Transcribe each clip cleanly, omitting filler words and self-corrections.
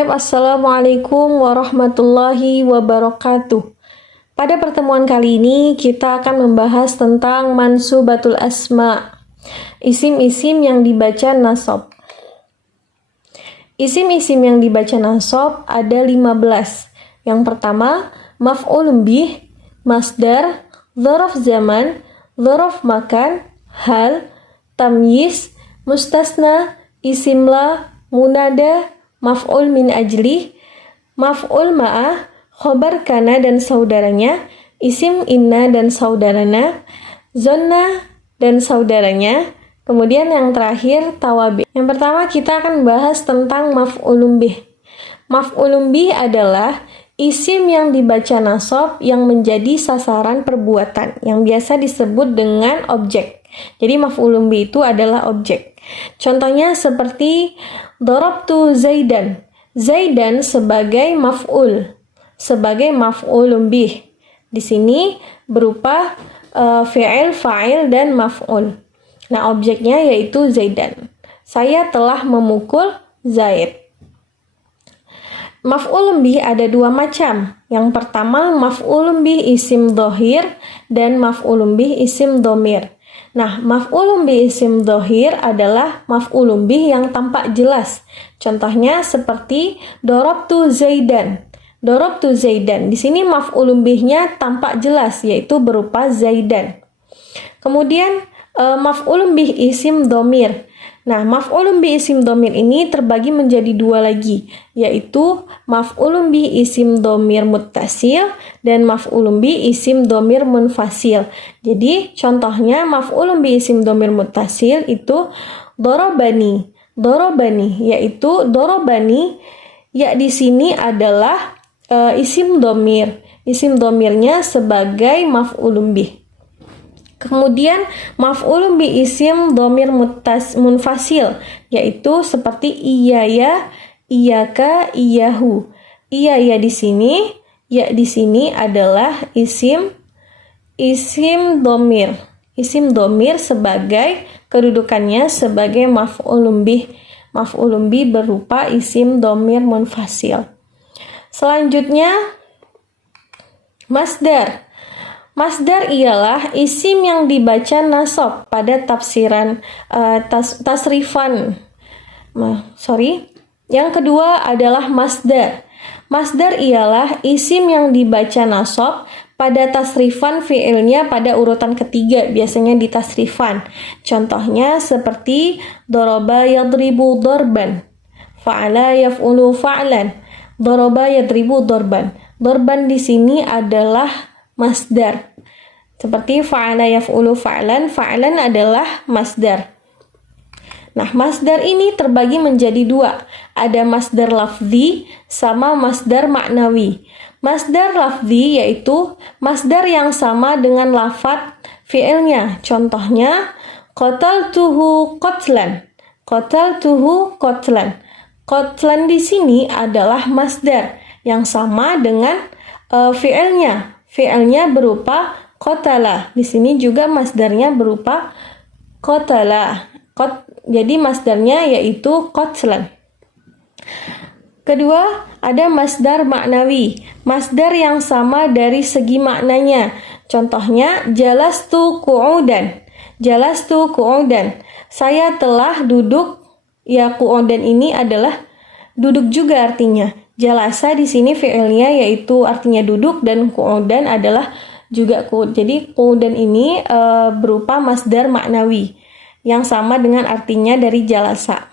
Taib, Assalamualaikum warahmatullahi wabarakatuh. Pada pertemuan kali ini kita akan membahas tentang mansubatul asma, isim-isim yang dibaca nasab. Isim-isim yang dibaca nasab ada 15. Yang pertama, maf'ulun bih, masdar, dzaraf zaman, dzaraf makan, hal, tamyiz, mustasna, isim la, munada, maf'ul min ajli, maf'ul ma'ah, khobar kana dan saudaranya, isim inna dan saudaranya, zonna dan saudaranya. Kemudian yang terakhir tawabi. Yang pertama kita akan bahas tentang maf'ulun bih. Maf'ulun bih adalah isim yang dibaca nasab yang menjadi sasaran perbuatan yang biasa disebut dengan objek. Jadi maf'ulun bih itu adalah objek. Contohnya seperti darabtu Zaidan. Zaidan sebagai maf'ul, sebagai maf'ulun bih. Di sini berupa fi'il, fa'il dan maf'ul. Nah, objeknya yaitu Zaidan. Saya telah memukul Zaid. Maf'ulun bih ada dua macam. Yang pertama maf'ulun bih isim dhohir dan maf'ulun bih isim dhamir. Nah, maf'ulun bih isim dhohir adalah maf'ulun bih yang tampak jelas. Contohnya seperti darabtu Zaidan. Darabtu Zaidan. Di sini maf'ulun bihnya tampak jelas, yaitu berupa Zaidan. Kemudian maf'ulun bih isim dhamir. Nah, maf'ulun bih isim dhamir ini terbagi menjadi dua lagi, yaitu maf'ulun bih isim dhamir muttasil dan maf'ulun bih isim dhamir munfasil. Jadi, contohnya maf'ulun bih isim dhamir muttasil itu darabani. Darabani, yaitu darabani, ya di sini adalah isim dhamir. Isim dhamirnya sebagai maf'ulun bih. Kemudian maf'ulun bi isim dhamir munfasil, yaitu seperti iyaya, iyaka, iyahu. Iyaya di sini, ya di sini adalah isim dhamir. Isim dhamir sebagai kedudukannya sebagai maf'ulun bih. Maf'ulun bih berupa isim dhamir munfasil. Selanjutnya masdar. Masdar ialah isim yang dibaca nasab pada tafsiran tasrifan. Yang kedua adalah masdar. Masdar ialah isim yang dibaca nasab pada tasrifan fi'ilnya pada urutan ketiga, biasanya di tasrifan. Contohnya seperti daraba yadribu darban, fa'ala yaf'ulu fa'lan, daraba yadribu darban. Darban di sini adalah masdar. Seperti fa'ala yaf'ulu fa'lan, fa'lan adalah masdar. Nah, masdar ini terbagi menjadi dua. Ada masdar lafzi sama masdar maknawi. Masdar lafzi yaitu masdar yang sama dengan lafadz fi'ilnya. Contohnya qataltuhu qatlan. Qataltuhu qatlan. Qatlan di sini adalah masdar yang sama dengan fi'ilnya. Fi'ilnya berupa qatala. Di sini juga masdarnya berupa qatala. Jadi masdarnya yaitu qatlan. Kedua, ada masdar maknawi. Masdar yang sama dari segi maknanya. Contohnya jalastu qu'udan. Jalastu qu'udan. Saya telah duduk. Ya, qu'udan ini adalah duduk juga artinya. Jalasa di sini fi'ilnya yaitu artinya duduk dan qu'udan adalah juga qu'ud. Jadi qu'udan ini berupa masdar maknawi yang sama dengan artinya dari jalasa.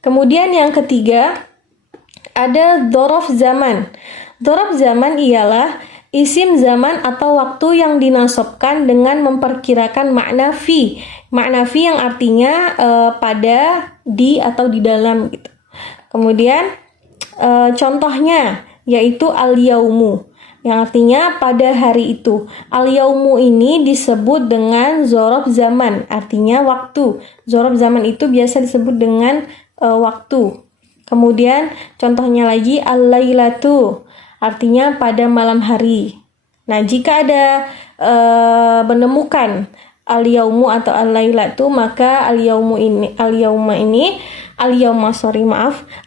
Kemudian yang ketiga ada dzaraf zaman. Dzaraf zaman ialah isim zaman atau waktu yang dinasabkan dengan memperkirakan makna fi. Makna fi yang artinya pada, di atau di dalam gitu. Kemudian contohnya yaitu al-yaumu yang artinya pada hari itu. Al-yaumu ini disebut dengan dzaraf zaman, artinya waktu. Dzaraf zaman itu biasa disebut dengan waktu. Kemudian contohnya lagi al-lailatu, artinya pada malam hari. Nah, jika ada menemukan al-yaumu atau al-lailatu, maka al-yauma ini Al-yauma,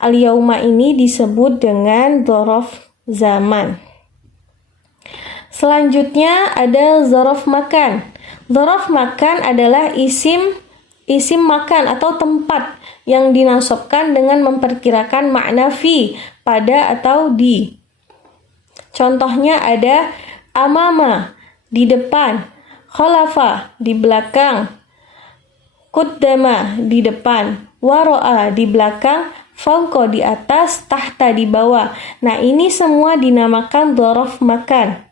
al-yauma ini disebut dengan dzaraf zaman. Selanjutnya ada dzaraf makan. Dzaraf makan adalah isim makan atau tempat yang dinasabkan dengan memperkirakan makna fi, pada atau di. Contohnya ada amama, di depan, khalafa, di belakang, qaddama, di depan, wara'a, di belakang, fauqa, di atas, tahta, di bawah. Nah, ini semua dinamakan dzaraf makan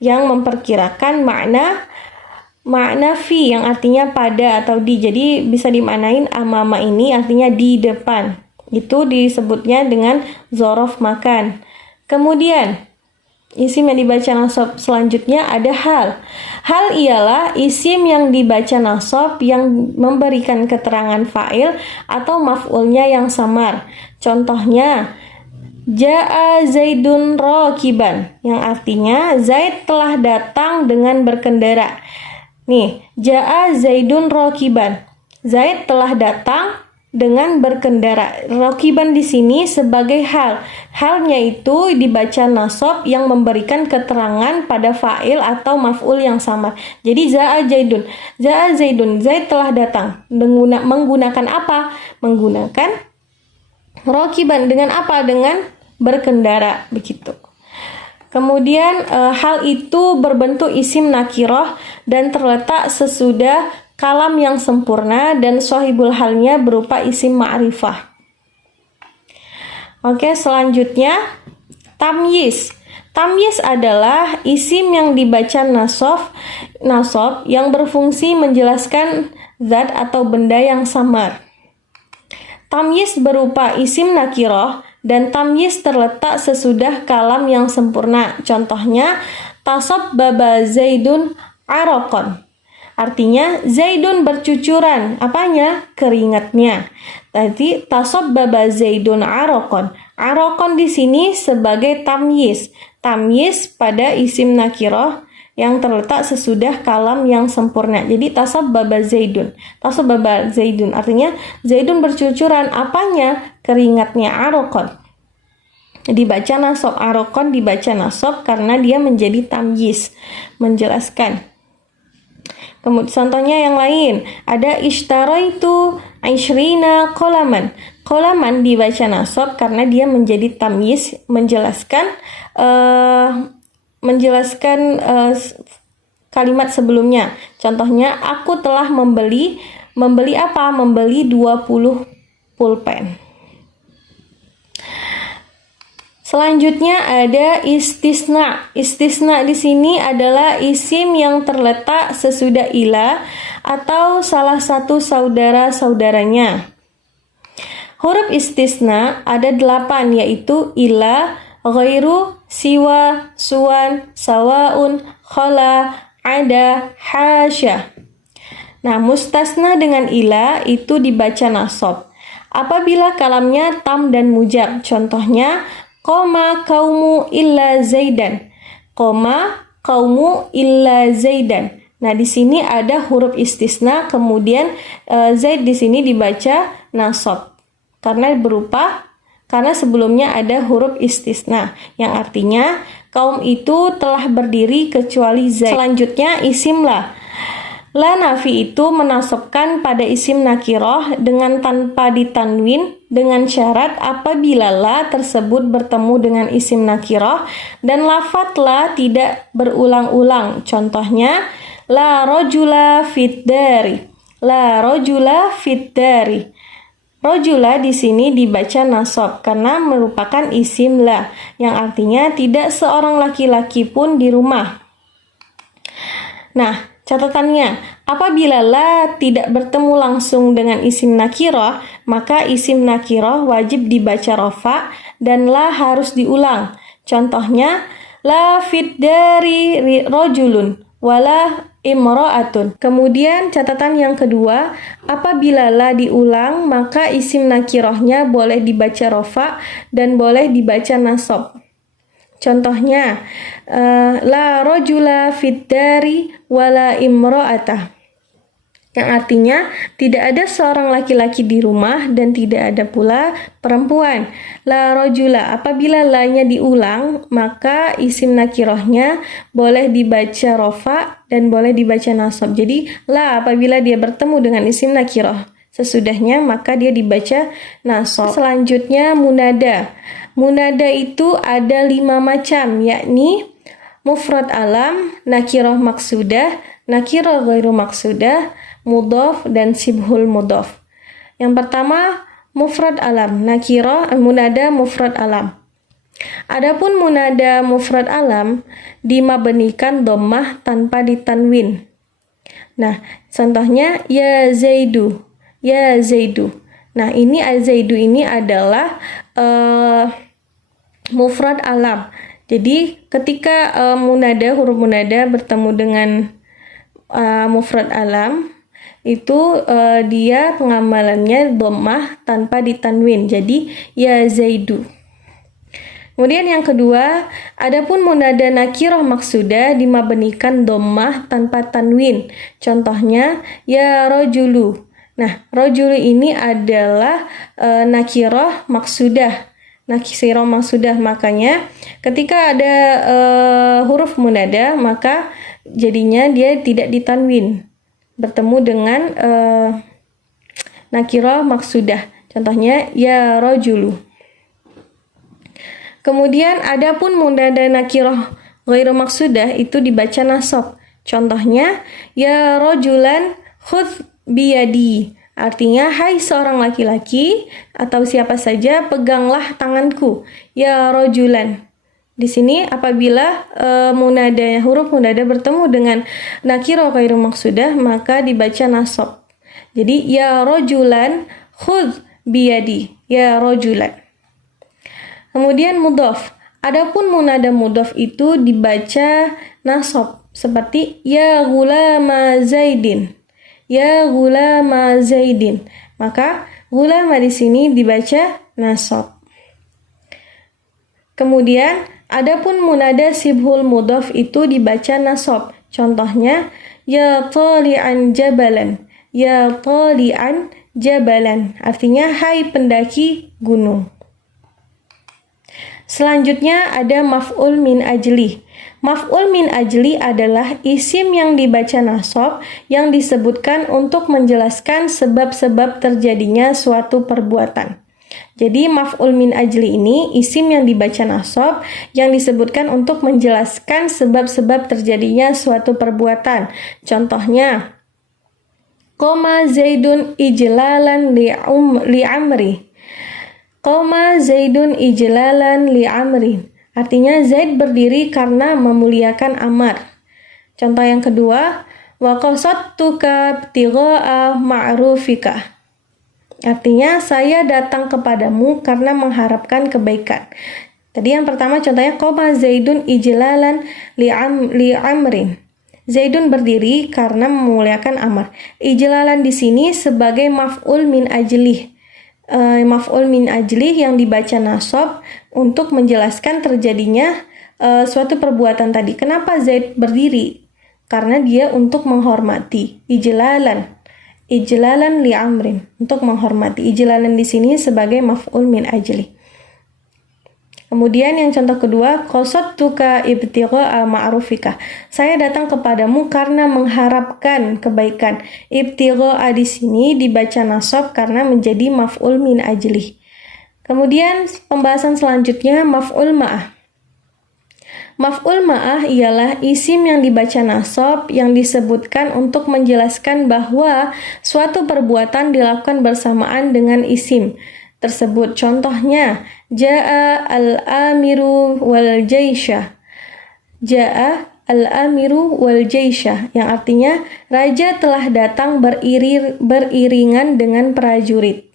yang memperkirakan makna fi yang artinya pada atau di. Jadi bisa dimaknain amama ini artinya di depan. Itu disebutnya dengan dzaraf makan. Kemudian isim yang dibaca nasab selanjutnya ada hal. Hal ialah isim yang dibaca nasab yang memberikan keterangan fa'il atau maf'ulnya yang samar. Contohnya, Ja'a Zaidun rakiban, yang artinya Zaid telah datang dengan berkendara. Nih, Ja'a Zaidun rakiban. Zaid telah datang dengan berkendara. Rakiban di sini sebagai hal. Halnya itu dibaca nasab yang memberikan keterangan pada fa'il atau maf'ul yang sama. Jadi Za'a Zaidun. Za'a Zaidun. Zaid telah datang. Menggunakan apa? Menggunakan rakiban. Dengan apa? Dengan berkendara. Begitu. Kemudian hal itu berbentuk isim nakirah dan terletak sesudah kalam yang sempurna dan sahibul halnya berupa isim ma'rifah. Oke, selanjutnya tamyiz. Tamyiz adalah isim yang dibaca nasab yang berfungsi menjelaskan zat atau benda yang samar. Tamyiz berupa isim nakirah dan tamyiz terletak sesudah kalam yang sempurna. Contohnya, tasabbaba Zaidun araqan. Artinya Zaidun bercucuran, apanya? Keringatnya. Tadi tasabbaba Zaidun araqan. Araqan di sini sebagai tamyiz. Tamyiz pada isim nakirah yang terletak sesudah kalam yang sempurna. Jadi tasabbaba Zaidun. Tasabbaba Zaidun artinya Zaidun bercucuran, apanya? Keringatnya. Araqan dibaca nasab. Araqan dibaca nasab karena dia menjadi tamyiz, menjelaskan. Kemudian contohnya yang lain, ada ishtaraitu 20 qalaman. Qalaman dibaca nasab karena dia menjadi tamyiz, menjelaskan kalimat sebelumnya. Contohnya, aku telah membeli apa? Membeli 20 pulpen. Selanjutnya ada istisna. Istisna di sini adalah isim yang terletak sesudah ila atau salah satu saudara-saudaranya. Huruf istisna ada 8, yaitu ila, ghairu, siwa, suwan, sawaun, khala, ada, hasya. Nah, mustasna dengan ila itu dibaca nasab apabila kalamnya tam dan mujab. Contohnya, qoma qaumu illa zaidan. Qoma qaumu illa zaidan. Nah, di sini ada huruf istisna, kemudian zaid di sini dibaca nasab karena sebelumnya ada huruf istisna yang artinya kaum itu telah berdiri kecuali zaid. Selanjutnya isim la. La nafi itu menasabkan pada isim nakirah dengan tanpa ditanwin dengan syarat apabila la tersebut bertemu dengan isim nakirah dan lafadz la tidak berulang-ulang. Contohnya, la rajula fid dari. La rajula fid dari. Rajula di sini dibaca nasab karena merupakan isim la yang artinya tidak seorang laki-laki pun di rumah. Nah, catatannya, apabila la tidak bertemu langsung dengan isim nakirah, maka isim nakirah wajib dibaca rafa dan la harus diulang. Contohnya, la fid dari rajulun wala imra'atun. Kemudian catatan yang kedua, apabila la diulang, maka isim nakirahnya boleh dibaca rafa dan boleh dibaca nasab. Contohnya, la rajula fid dari wala imra'atah. yang artinya tidak ada seorang laki-laki di rumah dan tidak ada pula perempuan. La rajula, apabila la-nya diulang, maka isim nakirohnya boleh dibaca rofa dan boleh dibaca nasab. Jadi la apabila dia bertemu dengan isim nakiroh sesudahnya, maka dia dibaca nasab. Selanjutnya munada. Munada itu ada 5 macam, yakni mufrad alam, nakiroh maksudah, nakiroh ghairu maksudah, mudhaf, dan sibhul mudhaf. Yang pertama, mufrad alam, nakiroh, munada mufrad alam. Adapun munada mufrad alam dimabnikan dhammah tanpa ditanwin. Nah, contohnya ya Zaidu, ya Zaidu. Nah, ini Zaidu ini adalah mufrad alam. Jadi ketika huruf munada bertemu dengan mufrad alam, itu dia pengamalannya dhammah tanpa ditanwin. Jadi ya Zaidu. Kemudian yang kedua, adapun munada nakiroh maksudah dimabnikan dhammah tanpa tanwin. Contohnya ya rajulu. Nah, rajulu ini adalah nakiroh maksudah. Nakisiro maksudah, makanya ketika ada huruf munada maka jadinya dia tidak ditanwin bertemu dengan nakiro maksudah. Contohnya ya rajulu. Kemudian adapun munada nakiro ghairu maksudah itu dibaca nasab. Contohnya ya rajulan khudh biyadi. Artinya, hai seorang laki-laki atau siapa saja, peganglah tanganku. Ya rajulan. Di sini apabila huruf munada bertemu dengan nakiro ghairu maksudah, maka dibaca nasab. Jadi ya rajulan khudh biyadi. Ya rajulan. Kemudian mudhaf. Adapun munada mudhaf itu dibaca nasab seperti ya ghulama Zaidin. Ya ghulama Zaidin. Maka ghulama di sini dibaca nasab. Kemudian adapun munada sibhul mudhaf itu dibaca nasab. Contohnya ya tali'an jabalan. Ya tali'an jabalan. Artinya hai pendaki gunung. Selanjutnya ada maf'ul min ajli. Maf'ul min ajli adalah isim yang dibaca nasab yang disebutkan untuk menjelaskan sebab-sebab terjadinya suatu perbuatan. Jadi maf'ul min ajli ini isim yang dibaca nasab yang disebutkan untuk menjelaskan sebab-sebab terjadinya suatu perbuatan. Contohnya, qoma Zaidun ijlalan li Amri. Qoma Zaidun ijlalan li Amri. Artinya Zaid berdiri karena memuliakan Ammar. Contoh yang kedua, wa qasadtuka ibtigha'a ma'rufika. Artinya saya datang kepadamu karena mengharapkan kebaikan. Tadi yang pertama contohnya qoma Zaidun ijlalan li Amrin. Zaidun berdiri karena memuliakan Ammar. Ijlalan di sini sebagai maf'ul min ajlih. Maf'ul min ajlih yang dibaca nasab untuk menjelaskan terjadinya suatu perbuatan tadi. Kenapa Zaid berdiri? Karena dia untuk menghormati. Ijlalan li Amrin, untuk menghormati. Ijlalan di sini sebagai maf'ul min ajlih. Kemudian yang contoh kedua, qasadtuka ibtigha'a ma'rufika. Saya datang kepadamu karena mengharapkan kebaikan. Ibtigha'a di sini dibaca nasab karena menjadi maf'ul min ajlih. Kemudian pembahasan selanjutnya maf'ul ma'ah. Maf'ul ma'ah ialah isim yang dibaca nasab yang disebutkan untuk menjelaskan bahwa suatu perbuatan dilakukan bersamaan dengan isim tersebut. Contohnya, ja'a al-amiru wal jaisha. Ja'a al-amiru wal jaisha, yang artinya raja telah datang beriringan dengan prajurit.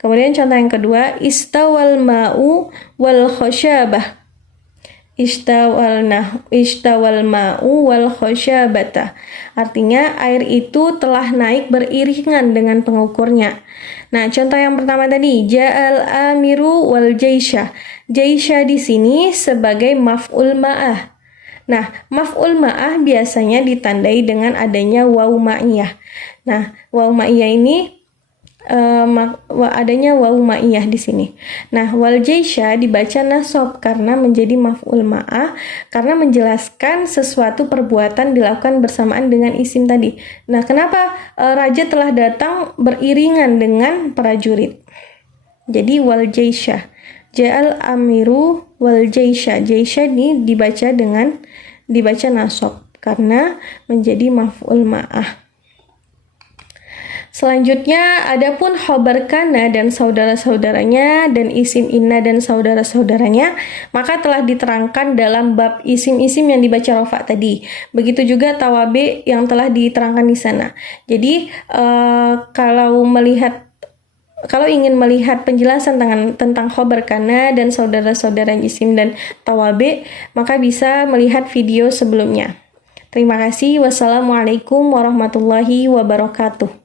Kemudian contoh yang kedua, istawal ma'u wal khoshabah. Istawal ma'u wal khoshabata. Artinya air itu telah naik beriringan dengan pengukurnya. Nah, contoh yang pertama tadi, ja'al amiru wal jaisha. Jaisha di sini sebagai maf'ul ma'ah. Nah, maf'ul ma'ah biasanya ditandai dengan adanya waw ma'iyah. Nah, waw ma'iyah ini adanya waw ma'iyah di sini. Nah, wal jaisha dibaca nasab karena menjadi maf'ul ma'ah karena menjelaskan sesuatu perbuatan dilakukan bersamaan dengan isim tadi. Nah, kenapa raja telah datang beriringan dengan prajurit? Jadi wal jaisha. Ja'al amiru wal jaisha. Jaisha ini dibaca nasab karena menjadi maf'ul ma'ah. Selanjutnya, adapun khobar kana dan saudara-saudaranya dan isim inna dan saudara-saudaranya, maka telah diterangkan dalam bab isim-isim yang dibaca rofa tadi. Begitu juga tawabe yang telah diterangkan di sana. Jadi, kalau ingin melihat penjelasan tentang khobar kana dan saudara-saudara isim dan tawabe, maka bisa melihat video sebelumnya. Terima kasih. Wassalamualaikum warahmatullahi wabarakatuh.